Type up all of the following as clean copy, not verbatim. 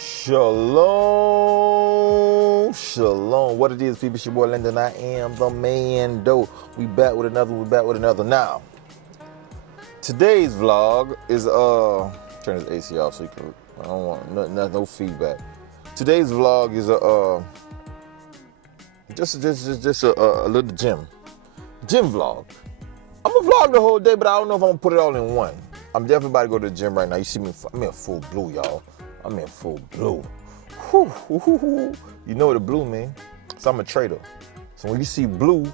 Shalom, shalom. What it is, people? It's your boy Lando, and I am the man. We back with another. Now, today's vlog is turn this AC off so you can. I don't want no feedback. Today's vlog is just a little gym vlog. I'm gonna vlog the whole day, but I don't know if I'm gonna put it all in one. I'm definitely about to go to the gym right now. You see me? I'm in full blue, y'all. I'm in full blue. You know what the blue mean? So I'm a trader. So when you see blue,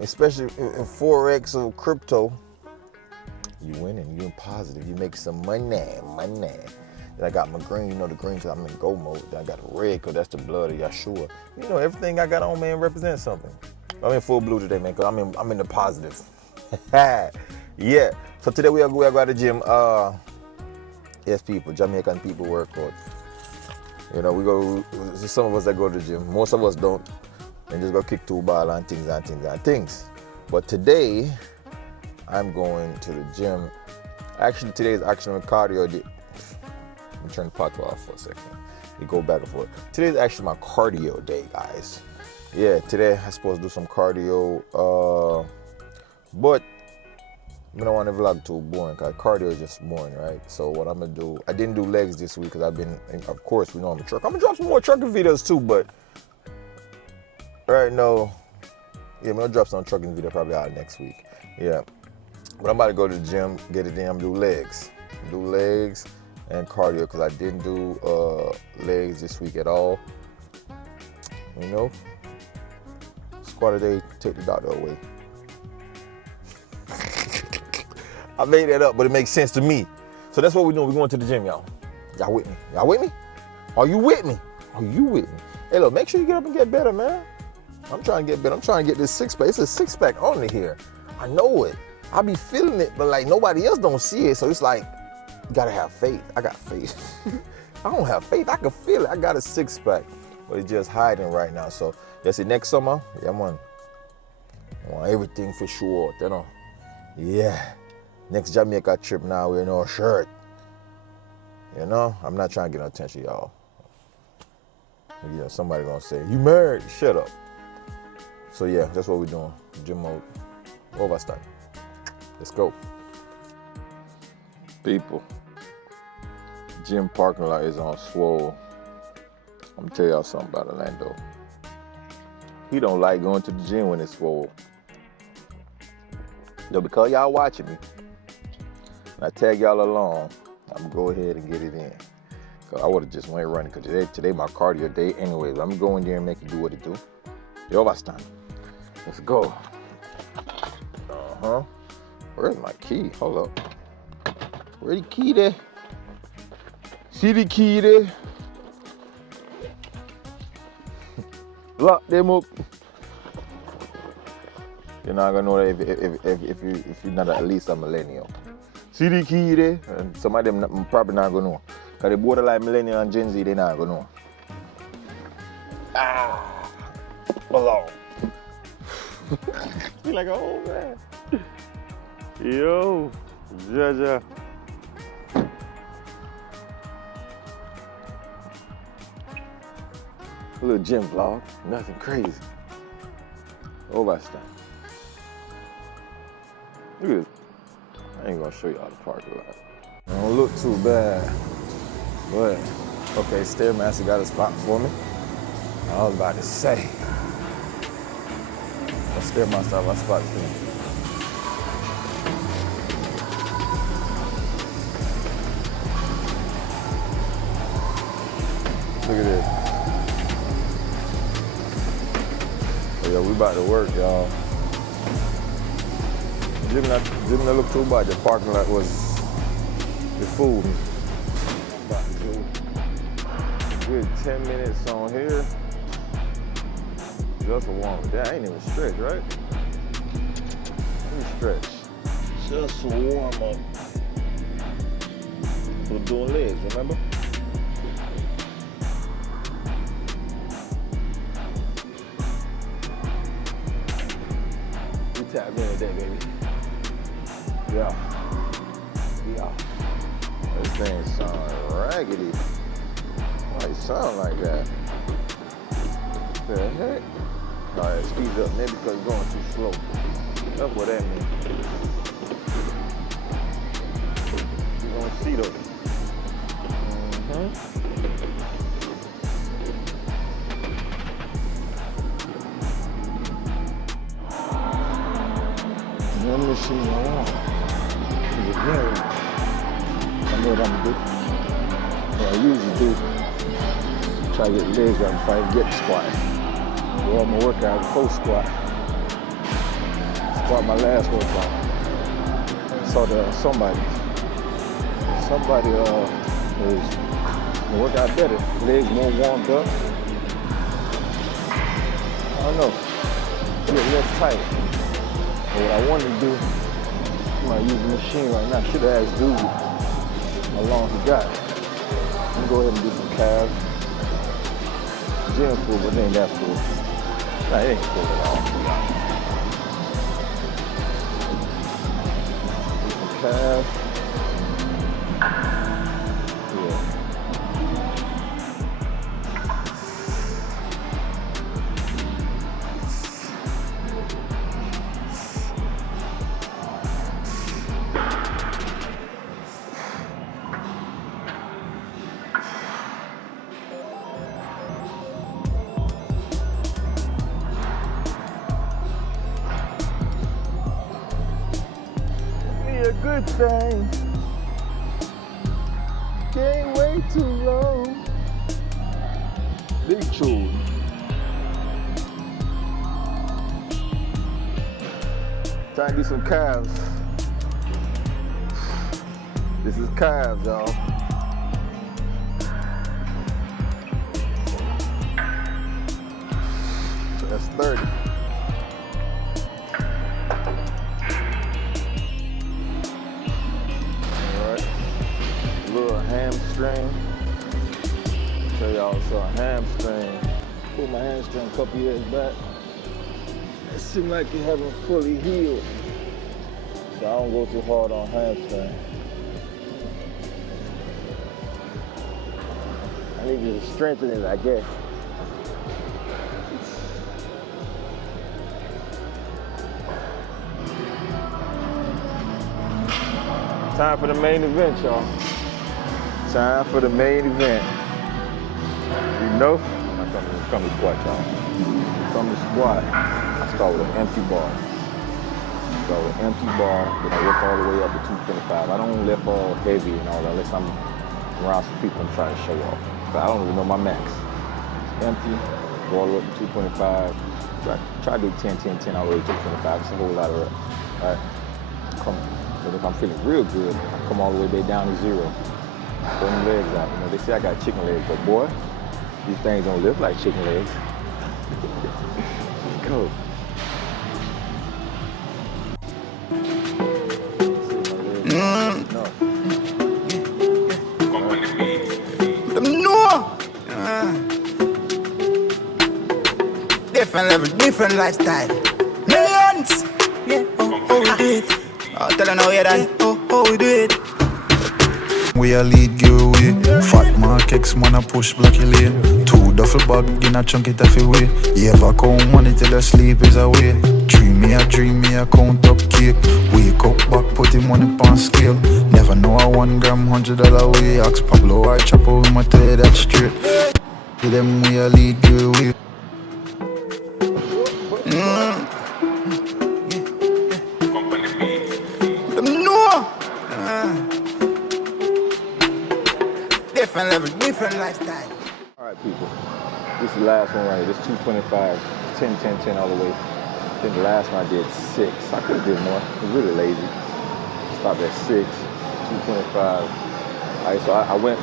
especially in Forex or crypto, you winning, you in positive, you make some money. Then I got my green, you know the green because I'm in go mode. Then I got the red because that's the blood of Yeshua. You know, everything I got on, man, represents something. I'm in full blue today, man, because I'm in the positive. Yeah. So today we are going to the gym. Yes, people, Jamaican people work out. You know, we go. Some of us that go to the gym. Most of us don't, and just go kick 2 ball and things. But today, I'm going to the gym. Actually, today is actually my cardio day. Let me turn the pot off for a second. We go back and forth. Today's actually my cardio day, guys. Yeah, today I'm supposed to do some cardio. But I don't want to vlog too boring because cardio is just boring, right? So what I'm going to do, I didn't do legs this week because I've been, of course, we know I'm a trucker. I'm going to drop some more trucking videos too, but right now, yeah, I'm going to drop some trucking video probably out next week. Yeah. But I'm about to go to the gym, get it in, I'm going to do legs. Do legs and cardio because I didn't do legs this week at all. You know? Squat a day, take the doctor away. I made that up, but it makes sense to me. So that's what we're doing. We're going to the gym, y'all. Y'all with me? Y'all with me? Are you with me? Are you with me? Hey, look, make sure you get up and get better, man. I'm trying to get better. I'm trying to get this six-pack. It's a six-pack on here. I know it. I be feeling it, but like nobody else don't see it. So it's like, you gotta have faith. I got faith. I don't have faith. I can feel it. I got a six-pack, but it's just hiding right now. So that's it. Next summer, yeah, I want everything for sure. You know? Yeah. Next Jamaica trip now, we're no shirt. You know, I'm not trying to get no attention, y'all. You know, somebody gonna say, you married, shut up. So yeah, that's what we're doing. Gym mode. Overstart. Let's go. People, gym parking lot is on swole. I'm gonna tell y'all something about Orlando. He don't like going to the gym when it's swole. Yo, because y'all watching me, I tag y'all along, I'm gonna go ahead and get it in. Cause I would've just went running, cause today my cardio day anyway. I'm gonna go in there and make it do what it do. Yo, Bastan. Let's go. Where's my key? Hold up. Where the key there? See the key there? Lock them up. You're not gonna know that if you're not at least a millennial. See the key there? And some of them probably not gonna know. Cause they borderline millennial and Gen Z, they not gonna know. Belong. Feel like, oh man. Yo, Jaja. A little gym vlog, nothing crazy. Overstart. Look at this. I ain't gonna show y'all the parking lot. Don't look too bad, but okay, Stairmaster got a spot for me. I was about to say, Stairmaster have a spot for me. Look at this. Oh yeah, we about to work, y'all. Didn't look too bad. The parking lot was the food. About to do a good 10 minutes on here. Just a warm up. That ain't even stretch, right? Let me stretch. Just a warm up. We're doing legs, remember? We tap in today, baby. Yeah. This thing sounds raggedy. It sound like that. The heck? Alright, it speeds up. Maybe because it's going too slow. That's what that means. You're gonna see though. One machine I want. Again, I know what I'm gonna do. What I usually do, try to get legs up if I can get the squat. Well, I'm gonna work out a post squat. Squat my last workout. Saw that somebody was gonna work out better. Legs more warmed up. I don't know. Get less tight. But what I wanted to do, I might use the machine right now. Should have asked dude how long he got. I'm gonna go ahead and do some calves. Gym food, but it ain't that food. Nah, it ain't food at all. Some calves. A good thing. Can't wait too long. Big tune. Trying to do some calves. This is calves, y'all. That's 30. Little hamstring. Show y'all so a hamstring. Pulled my hamstring a couple years back. It seemed like it haven't fully healed. So I don't go too hard on hamstring. I need to strengthen it, I guess. Time for the main event, y'all. Time for the main event. You know, I'm coming to squat, y'all. Come to squat. I start with an empty bar. Start with an empty bar, then I lift all the way up to 225. I don't lift all heavy and all that unless I'm around some people and try to show off. But I don't even know my max. Empty, go all the way up to 225. Try to do 10, 10, 10 all the way to 225. It's a whole lot of reps. All right. But if I'm feeling real good, I come all the way back down to 0. Throw them legs out. You know, they say I got chicken legs, but boy, these things don't lift like chicken legs. Let's go. Different level, different lifestyle. Millions! Yeah, oh, we do it. I'll tell her now, yeah, then. Oh, we do it. We a lead giveaway. Fat mark X man a push blocky lane. 2 duffel bag in a chunk it off away. Yeah, back home money till the sleep is away. Dream me a count up cake. Wake up back put the money on scale. Never know a 1 gram $100 way. Ask Pablo I chop over my tell you that straight. To them we a lead giveaway. Different level, different lifestyle. All right, people. This is the last one right here. This 225, 10, 10, 10 all the way. I think the last one I did 6. I could have did more. I was really lazy. Stopped at 6, 225. All right, so I went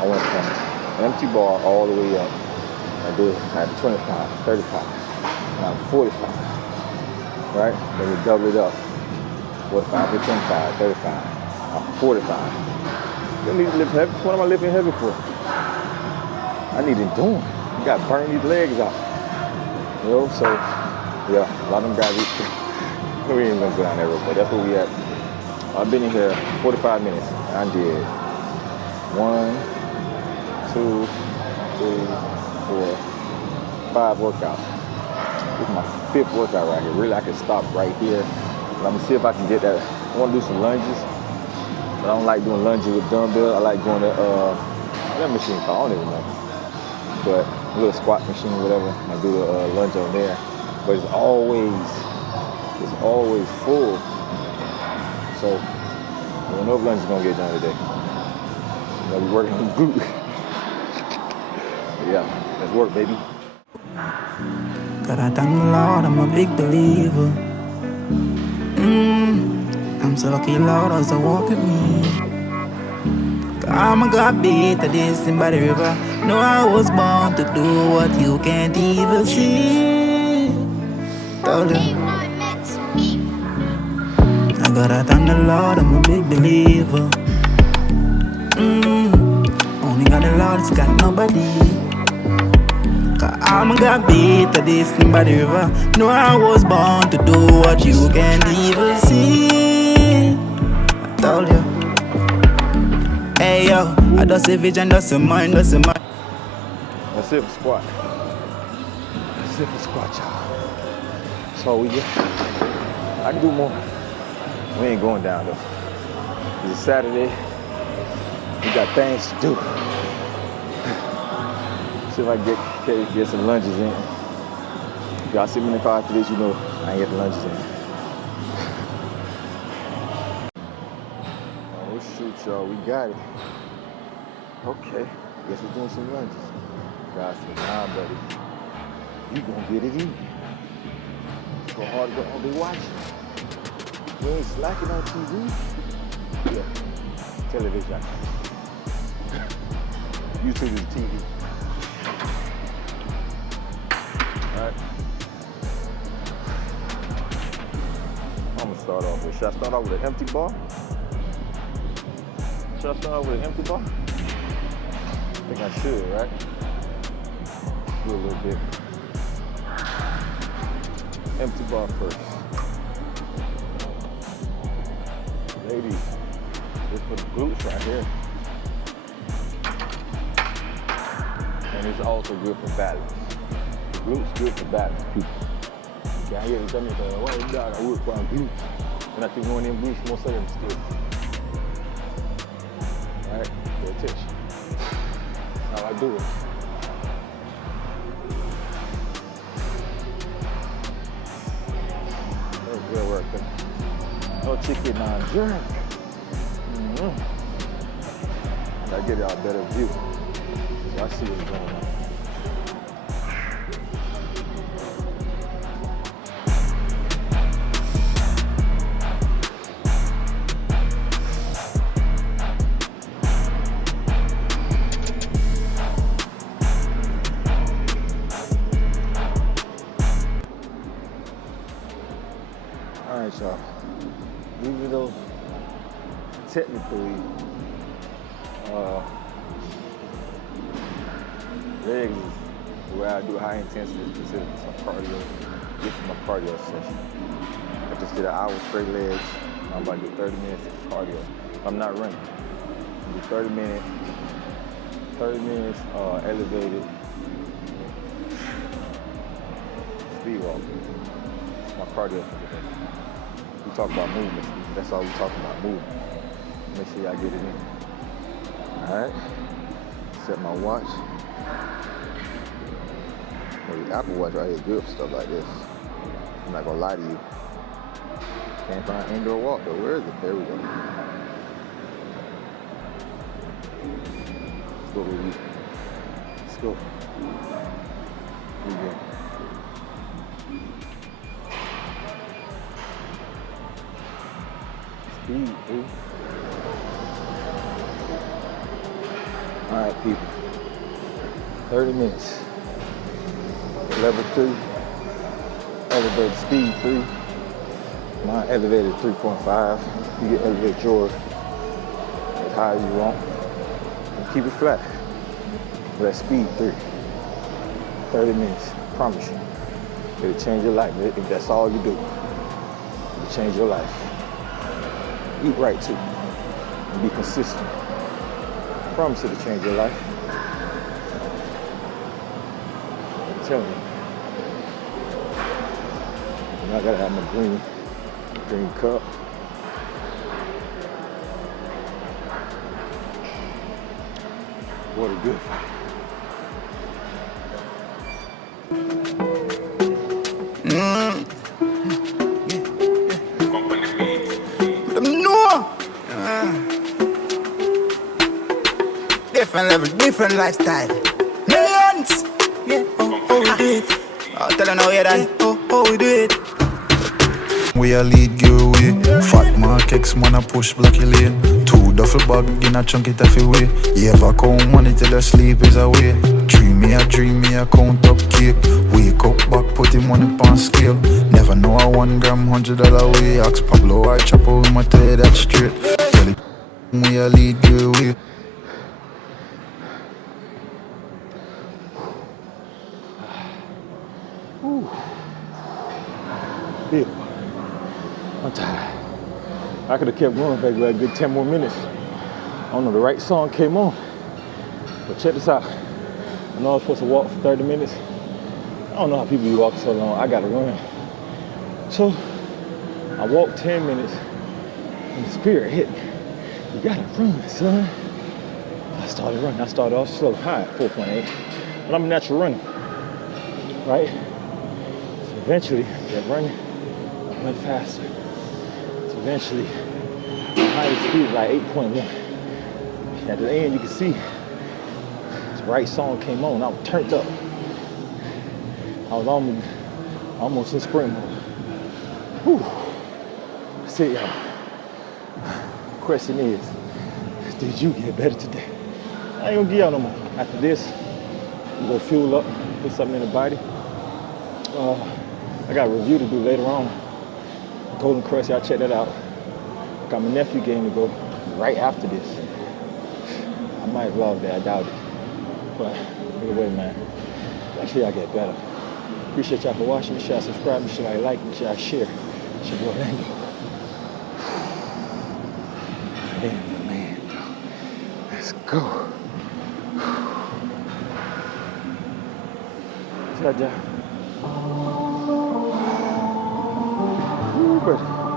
from empty bar all the way up. I did at 25, 35, now 45. Right? Then we double it up. 45, 25, 35, 45. You need to lift heavy. What am I lifting heavy for? I need endurance. You got to burn these legs out. You know, so yeah, a lot of them guys, we ain't gonna go down there real quick. That's where we at. I've been in here 45 minutes. I did 1, 2, 3, 4, 5 workouts. This is my 5th workout right here. Really, I can stop right here. But I'm gonna see if I can get that. I wanna do some lunges, but I don't like doing lunges with dumbbells. I like going to, that machine called, I don't even know. But a little squat machine, whatever. I do the lunge on there. But it's always full. So I don't know if lunge is gonna get done today. I'm gonna be working on the glute. Yeah, let's work, baby. God, I thank the Lord, I'm a big believer. I'm so lucky, Lord, as I walk with me. I'm a God beat to this thing by the river. No, I was born to do what you can't even see. Told you. I gotta thank the Lord, I'm a big believer. Only got the Lord, it's got nobody. Cause I'm a God beat to this thing by the river. No, I was born to do what you can't even see. I told you. Hey yo, I just say vision, that's a mind, that's a mind. That's it for squat. That's it for squat, y'all. That's all we get. I can do more. We ain't going down though. It's a Saturday. We got things to do. See if I can get some lunges in. If y'all see me in the car after this, you know I ain't get the lunges in. Oh shoot, y'all, we got it. Okay, guess we're doing some lunges. God said, nah, buddy, you gonna get it in. Go hard, go all day watching. We ain't slacking on TV. Yeah, television. YouTube is TV. All right. I'm gonna start off with. Should I start off with an empty bar? Should I start off with an empty bar? I think I should, right? Do a little bit. Empty bar first. Ladies, this for the glutes right here. And it's also good for balance. The glutes good for balance, people. You can't hear them tell me, why you got to work on glutes? And I think one of them glutes most of them still. Alright, pay attention. That's how I do it. That's good work there. No chicken on jerk. I get y'all a better view. So I see what's going on. All right, y'all. Even though technically legs is the way I do high intensity is considered some cardio. This is my cardio session. I just did an hour straight legs. I'm about to do 30 minutes of cardio. I'm not running. I do 30 minutes elevated speed walk. It's my cardio for the day. We talk about movement. That's all we talking about, movement. Make sure y'all get it in. All right. Set my watch. Well, the Apple Watch right here is good for stuff like this. I'm not gonna lie to you. Can't find indoor walk though. Where is it? There we go. Let's go, baby. Let's go. Begin. Speed, dude. All right, people. 30 minutes. Level 3. Elevated speed 3. Mine elevated 3.5. You get elevated yours as high as you want. And keep it flat. But that speed 3. 30 minutes. I promise you. It'll change your life. If that's all you do, it'll change your life. Eat right too. And be consistent. I promise it'll change your life. telling you. And I gotta have my green cup. Water good for Different level, different lifestyle. Millions. Yeah, oh, we do it. I'll tell you now, yeah, then. Oh, we do it. We a lead giveaway. Fat Mark X man a push blocky lane. 2 duffel bag in a chunk it off away. You ever count money till the sleep is away. Dream me a count up cake. Wake up back put him money on scale. Never know a 1 gram $100 way. Ask Pablo I chop over my tell you that straight. Tell it we a lead giveaway. it. I'm tired. I could have kept going for a good 10 more minutes. I don't know, the right song came on. But check this out. I know I was supposed to walk for 30 minutes. I don't know how people be walking so long. I gotta run. So I walked 10 minutes and the spirit hit me. You gotta run, son. I started running. I started off slow, high at 4.8. But I'm a natural runner, right? So eventually, that running, I went faster. So eventually, my highest speed was like 8.1. At the end, you can see the right song came on. I was turned up. I was almost in sprint mode. Whew. That's it, y'all. Question is, did you get better today? I ain't gonna give y'all no more. After this, we go fuel up, put something in the body. I got a review to do later on. Golden Crest, y'all check that out. Got my nephew game to go right after this. I might vlog that, I doubt it. But either way, man, make sure y'all get better. Appreciate y'all for watching. Make sure y'all subscribe, make sure y'all like, make sure y'all share. It's your boy Lando. Man, let's go. See that, Jack? Ooh, buddy.